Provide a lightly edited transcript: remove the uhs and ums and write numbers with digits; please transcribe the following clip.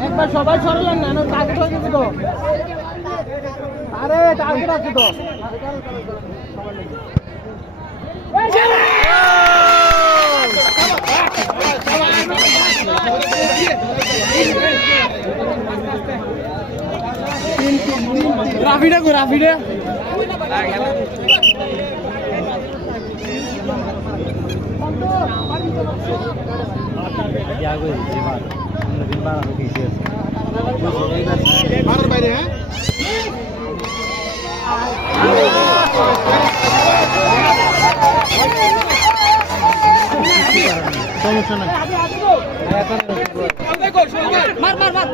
একবার সবাই সরলেন না টার্গেট হয়ে গেছে তো। আরে টার্গেট আছে তো। রাফিডা কো রাফিডা বাইরে হ্যাঁ সমস্যা নাই মার মার মার